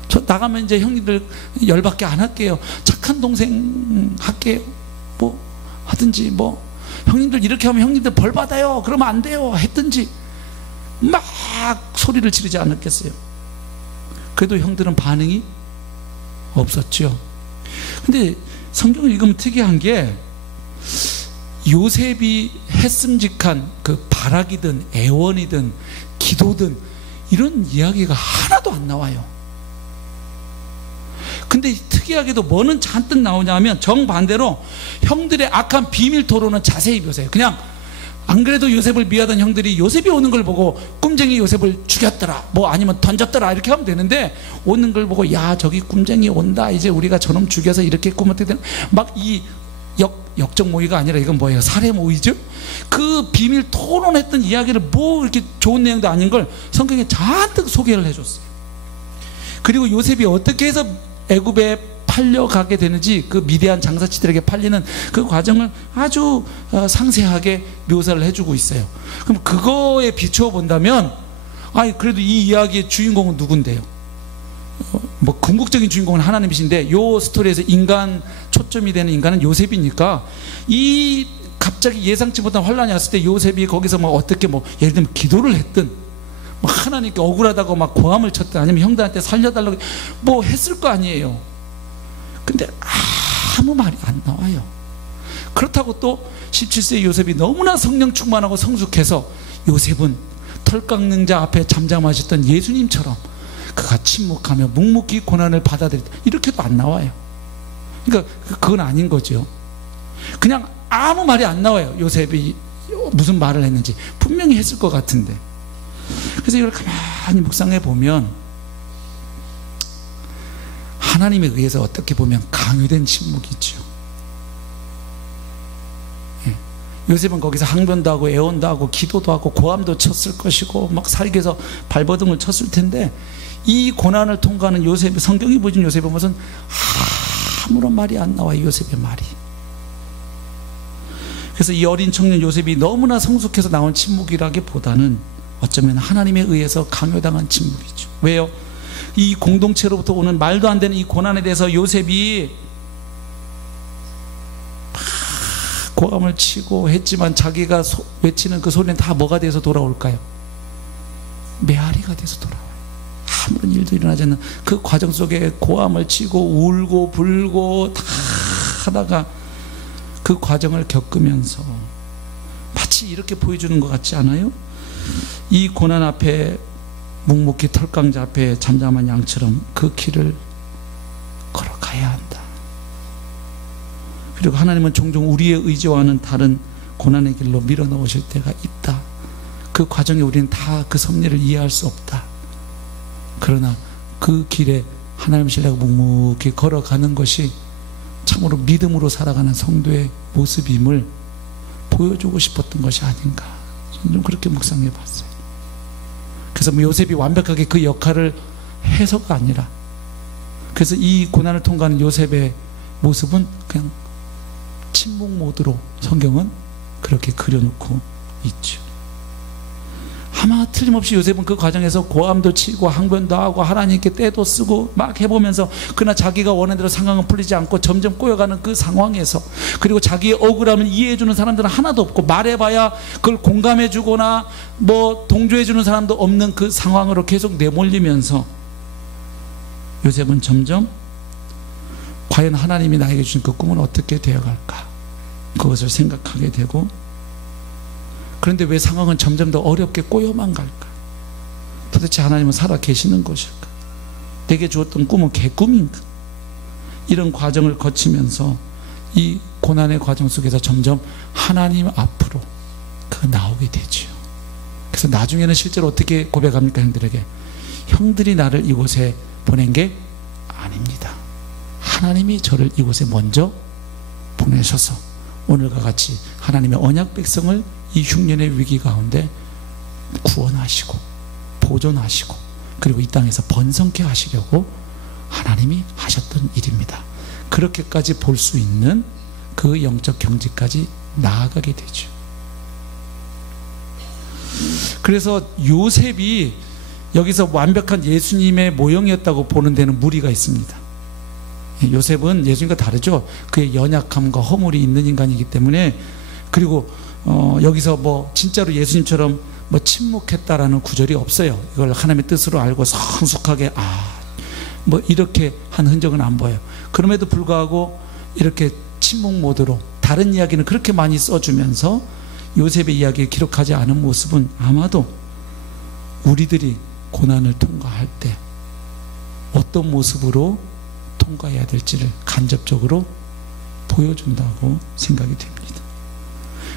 저 나가면 이제 형님들 열받게 안 할게요. 착한 동생 할게요. 뭐 하든지, 뭐 형님들 이렇게 하면 형님들 벌 받아요, 그러면 안 돼요 했든지 막 소리를 지르지 않았겠어요. 그래도 형들은 반응이 없었죠. 근데 성경을 읽으면 특이한 게, 요셉이 했음직한 그 발악이든 애원이든 기도든 이런 이야기가 하나도 안 나와요. 근데 특이하게도 뭐는 잔뜩 나오냐면, 정반대로 형들의 악한 비밀 토론은 자세히 보세요. 그냥 안 그래도 요셉을 미워하던 형들이 요셉이 오는 걸 보고 꿈쟁이 요셉을 죽였더라, 뭐 아니면 던졌더라, 이렇게 하면 되는데, 오는 걸 보고 야 저기 꿈쟁이 온다, 이제 우리가 저놈 죽여서 이렇게 꾸면 어떻게 되나, 막 이 역적 모의가 아니라 이건 뭐예요? 살해 모의죠? 그 비밀 토론했던 이야기를 뭐 이렇게 좋은 내용도 아닌 걸 성경에 잔뜩 소개를 해줬어요. 그리고 요셉이 어떻게 해서 애굽에 팔려가게 되는지, 그 미디안 장사치들에게 팔리는 그 과정을 아주 상세하게 묘사를 해주고 있어요. 그럼 그거에 비추어 본다면, 아니 그래도 이 이야기의 주인공은 누군데요? 뭐 궁극적인 주인공은 하나님이신데, 요 스토리에서 인간 초점이 되는 인간은 요셉이니까, 이 갑자기 예상치 못한 환란이 왔을 때 요셉이 거기서 뭐 어떻게 뭐 예를 들면 기도를 했든, 뭐 하나님께 억울하다고 막 고함을 쳤든, 아니면 형들한테 살려달라고 뭐 했을 거 아니에요. 근데 아무 말이 안 나와요. 그렇다고 또 17세 요셉이 너무나 성령 충만하고 성숙해서, 요셉은 털 깎는 자 앞에 잠잠하셨던 예수님처럼 그가 침묵하며 묵묵히 고난을 받아들였다, 이렇게도 안 나와요. 그러니까 그건 아닌 거죠. 그냥 아무 말이 안 나와요. 요셉이 무슨 말을 했는지 분명히 했을 것 같은데. 그래서 이걸 가만히 묵상해 보면, 하나님에 의해서 어떻게 보면 강요된 침묵이죠. 요셉은 거기서 항변도 하고 애원도 하고 기도도 하고 고함도 쳤을 것이고 막 살기 위해서 발버둥을 쳤을 텐데, 이 고난을 통과하는 요셉, 성경이 보여준 요셉의 모습은 아무런 말이 안 나와요. 요셉의 말이. 그래서 이 어린 청년 요셉이 너무나 성숙해서 나온 침묵이라기보다는 어쩌면 하나님에 의해서 강요당한 침묵이죠. 왜요? 이 공동체로부터 오는 말도 안 되는 이 고난에 대해서 요셉이 고함을 치고 했지만, 자기가 외치는 그 소리는 다 뭐가 돼서 돌아올까요? 메아리가 돼서 돌아와요. 아무런 일도 일어나지 않는 그 과정 속에 고함을 치고 울고 불고 다 하다가 그 과정을 겪으면서, 마치 이렇게 보여주는 것 같지 않아요? 이 고난 앞에 묵묵히 털강자 앞에 잠잠한 양처럼 그 길을 걸어가야 한다. 그리고 하나님은 종종 우리의 의지와는 다른 고난의 길로 밀어넣으실 때가 있다. 그 과정에 우리는 다 그 섭리를 이해할 수 없다. 그러나 그 길에 하나님을 신뢰하고 묵묵히 걸어가는 것이 참으로 믿음으로 살아가는 성도의 모습임을 보여주고 싶었던 것이 아닌가, 저는 좀 그렇게 묵상해 봤어요. 그래서 뭐 요셉이 완벽하게 그 역할을 해서가 아니라, 그래서 이 고난을 통과하는 요셉의 모습은 그냥 침묵 모드로 성경은 그렇게 그려놓고 있죠. 아마 틀림없이 요셉은 그 과정에서 고함도 치고 항변도 하고 하나님께 때도 쓰고 막 해보면서, 그러나 자기가 원하는 대로 상황은 풀리지 않고 점점 꼬여가는 그 상황에서, 그리고 자기의 억울함을 이해해주는 사람들은 하나도 없고, 말해봐야 그걸 공감해주거나 뭐 동조해주는 사람도 없는 그 상황으로 계속 내몰리면서, 요셉은 점점 과연 하나님이 나에게 주신 그 꿈은 어떻게 되어갈까, 그것을 생각하게 되고, 그런데 왜 상황은 점점 더 어렵게 꼬여만 갈까? 도대체 하나님은 살아 계시는 것일까? 내게 주었던 꿈은 개꿈인가? 이런 과정을 거치면서 이 고난의 과정 속에서 점점 하나님 앞으로 나오게 되죠. 그래서 나중에는 실제로 어떻게 고백합니까? 형들에게, 형들이 나를 이곳에 보낸 게 아닙니다. 하나님이 저를 이곳에 먼저 보내셔서 오늘과 같이 하나님의 언약 백성을 이 흉년의 위기 가운데 구원하시고 보존하시고 그리고 이 땅에서 번성케 하시려고 하나님이 하셨던 일입니다. 그렇게까지 볼 수 있는 그 영적 경지까지 나아가게 되죠. 그래서 요셉이 여기서 완벽한 예수님의 모형이었다고 보는 데는 무리가 있습니다. 요셉은 예수님과 다르죠. 그의 연약함과 허물이 있는 인간이기 때문에. 그리고 여기서 뭐 진짜로 예수님처럼 뭐 침묵했다라는 구절이 없어요. 이걸 하나님의 뜻으로 알고 성숙하게 뭐 이렇게 한 흔적은 안 보여요. 그럼에도 불구하고 이렇게 침묵 모드로 다른 이야기는 그렇게 많이 써주면서 요셉의 이야기를 기록하지 않은 모습은 아마도 우리들이 고난을 통과할 때 어떤 모습으로 통과해야 될지를 간접적으로 보여준다고 생각이 됩니다.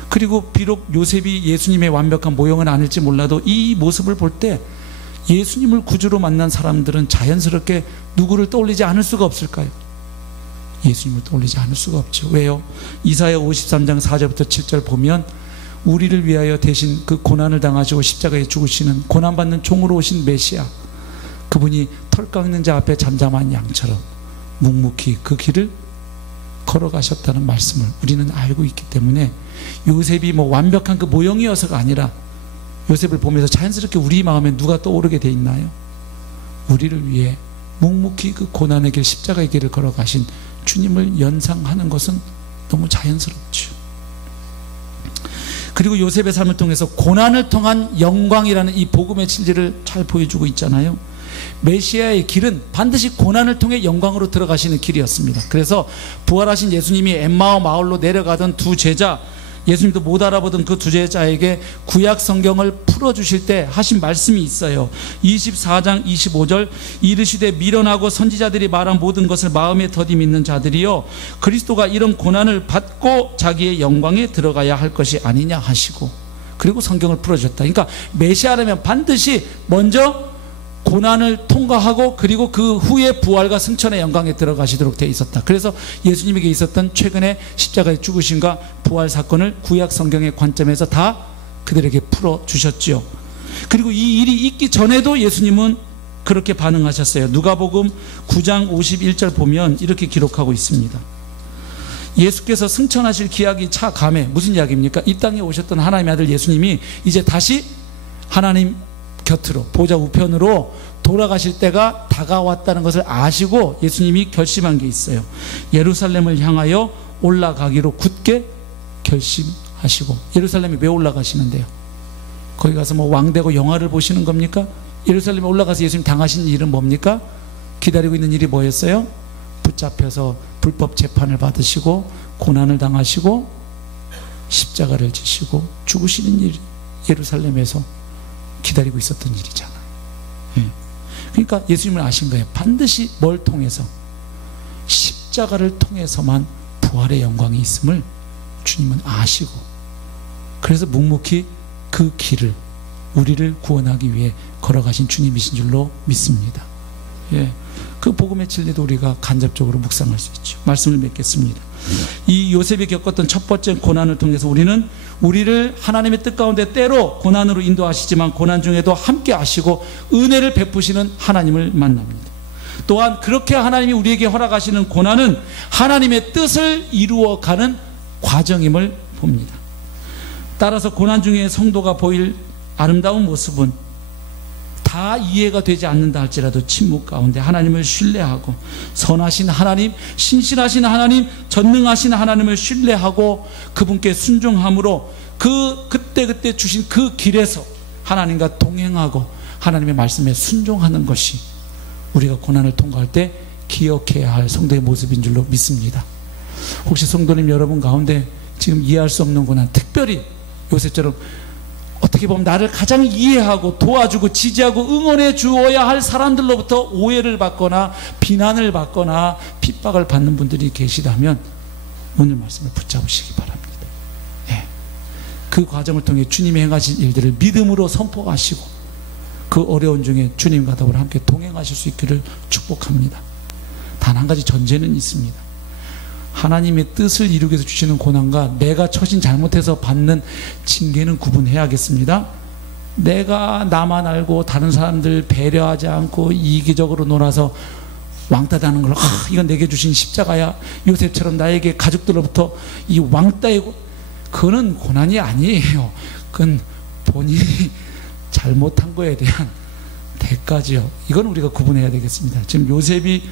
그리고 비록 요셉이 예수님의 완벽한 모형은 아닐지 몰라도 이 모습을 볼 때 예수님을 구주로 만난 사람들은 자연스럽게 누구를 떠올리지 않을 수가 없을까요? 예수님을 떠올리지 않을 수가 없죠. 왜요? 이사야 53장 4절부터 7절 보면 우리를 위하여 대신 그 고난을 당하시고 십자가에 죽으시는 고난받는 종으로 오신 메시아, 그분이 털 깎는 자 앞에 잠잠한 양처럼 묵묵히 그 길을 걸어가셨다는 말씀을 우리는 알고 있기 때문에 요셉이 뭐 완벽한 그 모형이어서가 아니라 요셉을 보면서 자연스럽게 우리 마음에 누가 떠오르게 돼 있나요? 우리를 위해 묵묵히 그 고난의 길, 십자가의 길을 걸어가신 주님을 연상하는 것은 너무 자연스럽죠. 그리고 요셉의 삶을 통해서 고난을 통한 영광이라는 이 복음의 진리를 잘 보여주고 있잖아요. 메시아의 길은 반드시 고난을 통해 영광으로 들어가시는 길이었습니다. 그래서 부활하신 예수님이 엠마오 마을로 내려가던 두 제자, 예수님도 못 알아보던 그 두 제자에게 구약 성경을 풀어주실 때 하신 말씀이 있어요. 24장 25절, 이르시되 미련하고 선지자들이 말한 모든 것을 마음에 더디 믿는 자들이요 그리스도가 이런 고난을 받고 자기의 영광에 들어가야 할 것이 아니냐 하시고, 그리고 성경을 풀어주셨다. 그러니까 메시아라면 반드시 먼저 고난을 통과하고 그리고 그 후에 부활과 승천의 영광에 들어가시도록 되어 있었다. 그래서 예수님에게 있었던 최근의 십자가의 죽으심과 부활 사건을 구약 성경의 관점에서 다 그들에게 풀어주셨죠. 그리고 이 일이 있기 전에도 예수님은 그렇게 반응하셨어요. 누가복음 9장 51절 보면 이렇게 기록하고 있습니다. 예수께서 승천하실 기약이 차 감에, 무슨 이야기입니까? 이 땅에 오셨던 하나님의 아들 예수님이 이제 다시 하나님 곁으로, 보좌 우편으로 돌아가실 때가 다가왔다는 것을 아시고 예수님이 결심한 게 있어요. 예루살렘을 향하여 올라가기로 굳게 결심하시고. 예루살렘에 왜 올라가시는데요? 거기 가서 뭐 왕되고 영화를 보시는 겁니까? 예루살렘에 올라가서 예수님 당하신 일은 뭡니까? 기다리고 있는 일이 뭐였어요? 붙잡혀서 불법 재판을 받으시고 고난을 당하시고 십자가를 지시고 죽으시는 일, 예루살렘에서 기다리고 있었던 일이잖아요. 그러니까 예수님은 아신 거예요. 반드시 뭘 통해서? 십자가를 통해서만 부활의 영광이 있음을 주님은 아시고, 그래서 묵묵히 그 길을 우리를 구원하기 위해 걸어가신 주님이신 줄로 믿습니다. 그 복음의 진리도 우리가 간접적으로 묵상할 수 있죠. 말씀을 맺겠습니다. 이 요셉이 겪었던 첫 번째 고난을 통해서 우리는 우리를 하나님의 뜻 가운데 때로 고난으로 인도하시지만 고난 중에도 함께 하시고 은혜를 베푸시는 하나님을 만납니다. 또한 그렇게 하나님이 우리에게 허락하시는 고난은 하나님의 뜻을 이루어가는 과정임을 봅니다. 따라서 고난 중에 성도가 보일 아름다운 모습은 다 이해가 되지 않는다 할지라도 침묵 가운데 하나님을 신뢰하고, 선하신 하나님, 신실하신 하나님, 전능하신 하나님을 신뢰하고 그분께 순종함으로 그때 주신 그 길에서 하나님과 동행하고 하나님의 말씀에 순종하는 것이 우리가 고난을 통과할 때 기억해야 할 성도의 모습인 줄로 믿습니다. 혹시 성도님 여러분 가운데 지금 이해할 수 없는 고난, 특별히 요셉처럼 어떻게 보면 나를 가장 이해하고 도와주고 지지하고 응원해 주어야 할 사람들로부터 오해를 받거나 비난을 받거나 핍박을 받는 분들이 계시다면 오늘 말씀을 붙잡으시기 바랍니다. 그 과정을 통해 주님이 행하신 일들을 믿음으로 선포하시고 그 어려운 중에 주님과 더불어 함께 동행하실 수 있기를 축복합니다. 단 한 가지 전제는 있습니다. 하나님의 뜻을 이루기 위해서 주시는 고난과 내가 처신 잘못해서 받는 징계는 구분해야겠습니다. 내가 나만 알고 다른 사람들 배려하지 않고 이기적으로 놀아서 왕따다는 걸, 이건 내게 주신 십자가야, 요셉처럼 나에게 가족들로부터 이 왕따의, 그거는 고난이 아니에요. 그건 본인이 잘못한 거에 대한 대가지요. 이건 우리가 구분해야 되겠습니다. 지금 요셉이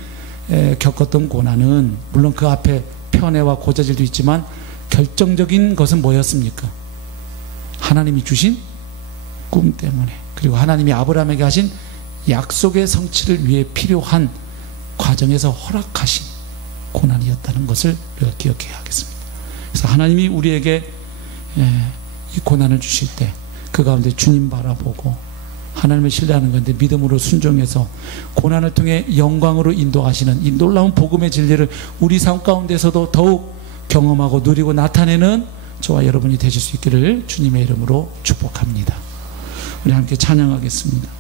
겪었던 고난은 물론 그 앞에 편애와 고자질도 있지만 결정적인 것은 뭐였습니까? 하나님이 주신 꿈 때문에, 그리고 하나님이 아브라함에게 하신 약속의 성취를 위해 필요한 과정에서 허락하신 고난이었다는 것을 우리가 기억해야 하겠습니다. 그래서 하나님이 우리에게 이 고난을 주실 때 그 가운데 주님 바라보고 하나님을 신뢰하는 건데 믿음으로 순종해서 고난을 통해 영광으로 인도하시는 이 놀라운 복음의 진리를 우리 삶 가운데서도 더욱 경험하고 누리고 나타내는 저와 여러분이 되실 수 있기를 주님의 이름으로 축복합니다. 우리 함께 찬양하겠습니다.